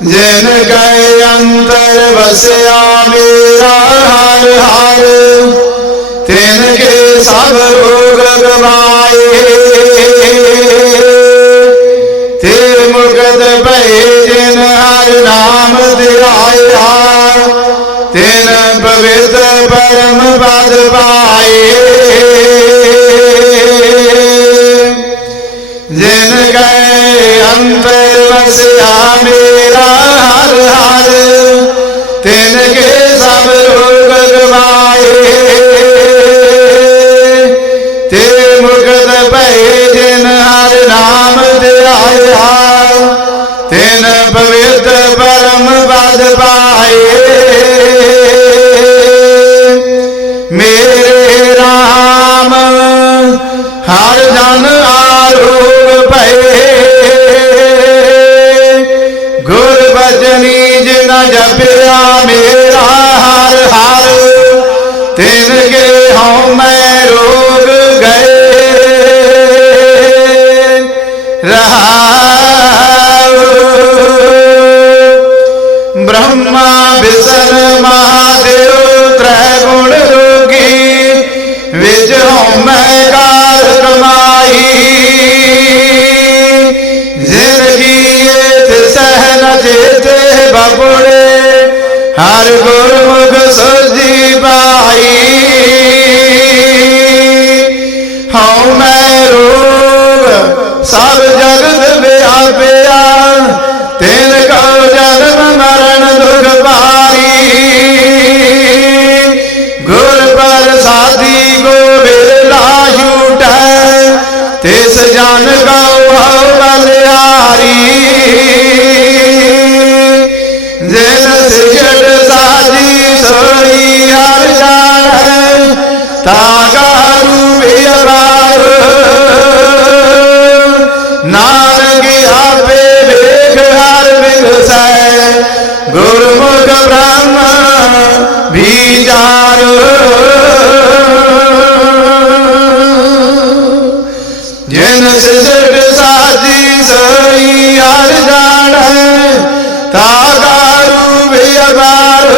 ਜਿਨ ਗਏ ਅੰਦਰ ਵਸਿਆ ਮੇਰਾ ਹਰ ਹਰ ਤਿਨ ਕੇ ਸਭ ਰੋਗ ਗਵਾਏ ਤੇ ਮੁਕਤ ਭਏ ਜਿਨ ਹਰ ਨਾਮ ਧਿਆਇਆ ਤਿਨ ਪਵਿੱਤ ਪਰਮ ਪਦ ਪਾਏ ਜਿਨ ਗਏ ਅੰਦਰ ਵਸਿਆ ਮੇਰਾ, ਹਰ ਹਰ। ਤਿਨ ਕੇ ਸਭ ਰੋਗ ਗਵਾਏ। ਤੇ ਮੁਕਤ ਭਏ ਜਿਨ ਹਰ ਨਾਮ ਧਿਆਇਆ ਤਿਨ ਪਵਿੱਤ ਪਰਮ ਪਦ ਪਾਏ। ਬ੍ਰਹਮਾ ਵਿਸ਼ਨ ਮਹਾਦੇਵ ਤ੍ਰੈ ਗੁਣ ਰੋਗੀ ਵਿਜ ਹਉਮੈ ਕਾਰ ਕਮਾਈ। ਜ਼ਿੰਦਗੀ ਸਹਿ ਨ ਜੇਤੇ ਬਬੁੜੇ ਹਰ ਗੁਰਮੁਖ ਸੁਜੀ ਬਾਈ ਆਪੇ ਵੇਖ ਹਰ ਵਿਗਸੈ ਗੁਰਮੁਖ ਬ੍ਰਹਮ ਵਿਚਾਰ। ਜਿਨ ਸਿਜਟ ਸਾਜੀ ਸੋਈ ਹਰ ਜਾਣੈ ਤਾਗਾਰੂ ਵਿਰਾਰ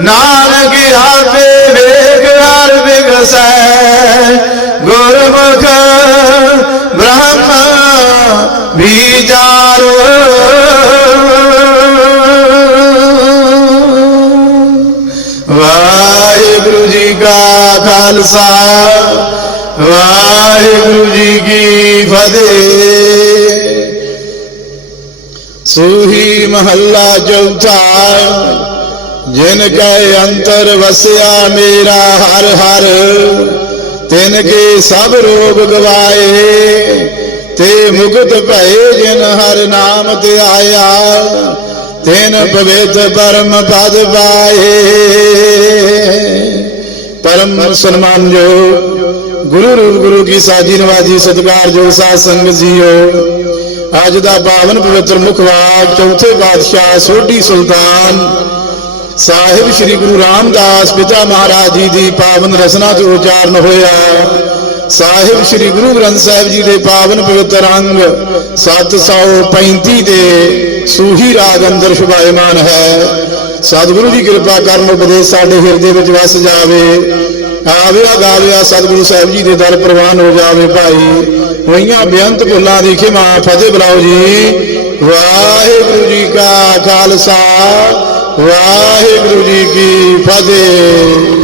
ਨਾਨਕ ਆਪੇ ਵੇਖ ਹਰ ਵਿਗਸੈ ਵਿਚਾਰੋ ਵਾਹਿਗੁਰੂ ਜੀ ਕਾ ਖਾਲਸਾ, ਵਾਹਿਗੁਰੂ ਜੀ ਕੀ ਫਤਿਹ। ਸੂਹੀ ਮਹੱਲਾ ਚੌਥਾ, ਜਿਨ ਕੈ ਅੰਤਰ ਵਸਿਆ ਮੇਰਾ ਹਰ ਹਰ, ਤਿਨ ਕੇ ਸਭ ਰੋਗ ਗਵਾਏ। ਤੇ ਮੁਕਤ ਭਏ ਜਿਨ ਹਰ ਨਾਮ ਤੇ ਆਇਆ, ਤਿਨ ਪਵਿੱਤ ਪਰਮ ਪਦ ਪਾਏ। ਪਰਮ ਸਨਮਾਨ ਜੋ ਗੁਰੂ ਰੂਪ ਗੁਰੂ ਕੀ ਸਾਜੀ ਨਵਾਜੀ ਸਤਿਕਾਰਯੋਗ ਸਾਧ ਸੰਗਤ ਜੀਓ, ਅੱਜ ਦਾ ਪਾਵਨ ਪਵਿੱਤਰ ਮੁਖਵਾਕ ਚੌਥੇ ਪਾਤਸ਼ਾਹ ਸੋਢੀ ਸੁਲਤਾਨ ਸਾਹਿਬ ਸ੍ਰੀ ਗੁਰੂ ਰਾਮਦਾਸ ਪਿਤਾ ਮਹਾਰਾਜ ਜੀ ਦੀ ਪਾਵਨ ਰਸਨਾ ਤੋਂ ਉਚਾਰਨ ਹੋਇਆ। ਸਾਹਿਬ ਸ੍ਰੀ ਗੁਰੂ ਗ੍ਰੰਥ ਸਾਹਿਬ ਜੀ ਦੇ ਪਾਵਨ ਪਵਿੱਤਰ ਅੰਗ 735 ਦੇ ਸੂਹੀ ਰਾਗ ਅੰਦਰ ਸ਼ੁਭਾਇਮਾਨ ਹੈ। ਸਤਿਗੁਰੂ ਦੀ ਕਿਰਪਾ ਕਰਨ ਉਪਦੇਸ਼ ਸਾਡੇ ਹਿਰਦੇ ਵਿੱਚ ਵਸ ਜਾਵੇ। ਆਵਿਆ ਗਾਵਿਆ ਸਤਿਗੁਰੂ ਸਾਹਿਬ ਜੀ ਦੇ ਦਰ ਪ੍ਰਵਾਨ ਹੋ ਜਾਵੇ ਭਾਈ। ਹੋਈਆਂ ਬੇਅੰਤ ਭੁੱਲਾਂ ਦੀ ਖਿਮਾ ਫਤਿਹ ਬੁਲਾਓ ਜੀ। ਵਾਹਿਗੁਰੂ ਜੀ ਕਾ ਖਾਲਸਾ, ਵਾਹਿਗੁਰੂ ਜੀ ਕੀ ਫਤਿਹ।